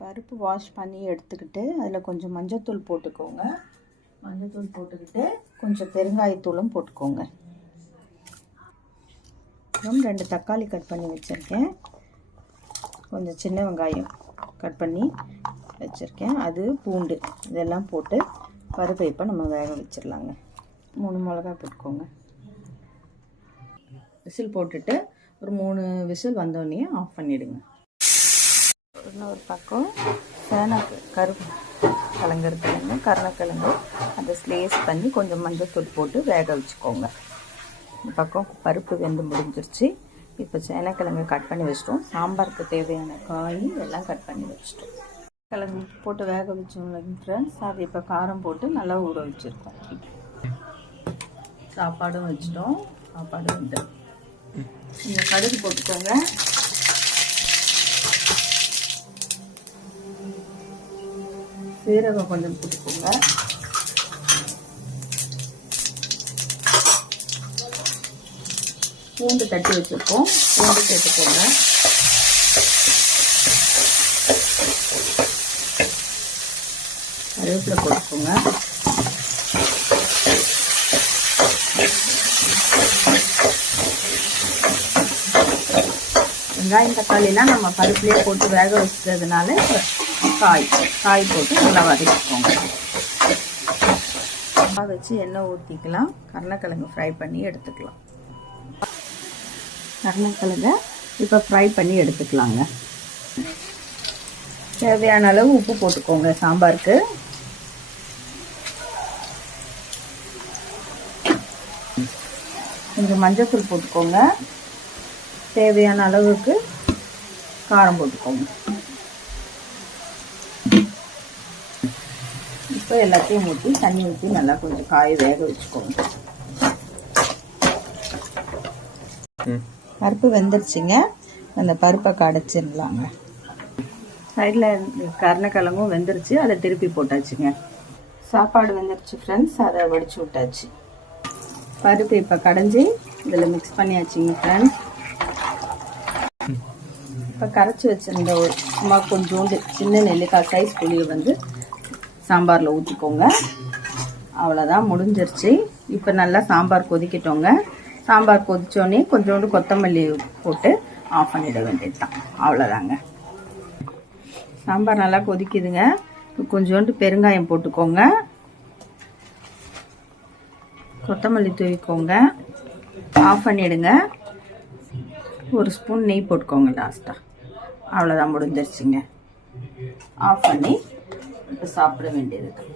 பருப்பு வாஷ் பண்ணி எடுத்துக்கிட்டு அதில் கொஞ்சம் மஞ்சத்தூள் போட்டுக்கோங்க. மஞ்சத்தூள் போட்டுக்கிட்டு கொஞ்சம் பெருங்காயத்தூளும் போட்டுக்கோங்க. அப்புறம் 2 தக்காளி கட் பண்ணி வச்சுருக்கேன். கொஞ்சம் சின்ன வெங்காயம் கட் பண்ணி வச்சுருக்கேன். அது பூண்டு இதெல்லாம் போட்டு பருப்பை இப்போ நம்ம வேக வச்சிடலாங்க. 3 மிளகாய் போட்டுக்கோங்க. விசில் போட்டுட்டு ஒரு 3 விசில் வந்தோடனே ஆஃப் பண்ணிவிடுங்க. இன்னொரு பக்கம் கருணக்கிழங்கு அதை ஸ்லேஸ் பண்ணி கொஞ்சம் மஞ்சத்தூள் போட்டு வேக வச்சுக்கோங்க. இந்த பக்கம் பருப்பு வெந்து முடிஞ்சிருச்சு. இப்போ சேனக்கிழங்கு கட் பண்ணி வச்சிட்டோம். சாம்பாருக்கு தேவையான காய் எல்லாம் கட் பண்ணி வச்சிட்டோம். கிழங்கு போட்டு வேக வச்சோம் ஃப்ரெண்ட்ஸ். அது இப்போ காரம் போட்டு நல்லா ஊற வச்சுருக்கோம். சாப்பாடும் வச்சிட்டோம். சாப்பாடு வந்து நீங்கள் கடுகு போட்டுக்கோங்க. சீரகம் கொஞ்சம் போட்டுக்கோங்க. பூண்டு தட்டி வச்சுருக்கோம். பூண்டு சேர்த்துக்கோங்க. கருவேப்பிலை போட்டுக்கோங்க. வெங்காயம் தக்காளிலாம் நம்ம பருப்புலேயே போட்டு வேக வச்சதுனால காய் போட்டு நல்லா வதக்கிக்கோங்க. வச்சு எண்ணெய் ஊற்றிக்கலாம். கருணக்கிழங்கு ஃப்ரை பண்ணி எடுத்துக்கலாம். கருணக்கிழங்கை இப்போ ஃப்ரை பண்ணி எடுத்துக்கலாங்க. தேவையான அளவு உப்பு போட்டுக்கோங்க. சாம்பாருக்கு கொஞ்சம் மஞ்சத்தூள் போட்டுக்கோங்க. தேவையான அளவுக்கு காரம் போட்டுக்கோங்க. இப்போ எல்லாத்தையும் ஊற்றி தண்ணி ஊற்றி நல்லா கொஞ்சம் காய் வேக வச்சுக்கோங்க. பருப்பு வெந்துருச்சுங்க. அந்த பருப்பை கடைச்சிடலாங்க. சைடில் கருணக்கிழங்கும் வெந்துருச்சு. அதை திருப்பி போட்டாச்சுங்க. சாப்பாடு வெந்துருச்சு ஃப்ரெண்ட்ஸ். அதை வடிச்சு விட்டாச்சு. பருப்பு இப்போ கடைஞ்சி இதில் மிக்ஸ் பண்ணியாச்சுங்க ஃப்ரெண்ட்ஸ். இப்போ கரைச்சி வச்சுருந்த ஒரு சும்மா கொஞ்சோண்டு சின்ன நெல்லிக்காய் சைஸ் புளியை வந்து சாம்பாரில் ஊற்றிக்கோங்க. அவ்வளோதான், முடிஞ்சிருச்சு. இப்போ நல்லா சாம்பார் கொதிக்கட்டோங்க. சாம்பார் கொதிச்சோடனே கொஞ்சோண்டு கொத்தமல்லி போட்டு ஆஃப் பண்ணிட வேண்டியது தான். அவ்வளோதாங்க. சாம்பார் நல்லா கொதிக்குதுங்க. கொஞ்சோண்டு பெருங்காயம் போட்டுக்கோங்க. கொத்தமல்லி தூவிக்கோங்க. ஆஃப் பண்ணிவிடுங்க. ஒரு ஸ்பூன் நெய் போட்டுக்கோங்க லாஸ்ட்டாக. அவ்வளோதான், முடிஞ்சிருச்சுங்க. ஆஃப் பண்ணி இப்போ சாப்பிட வேண்டியது தான்.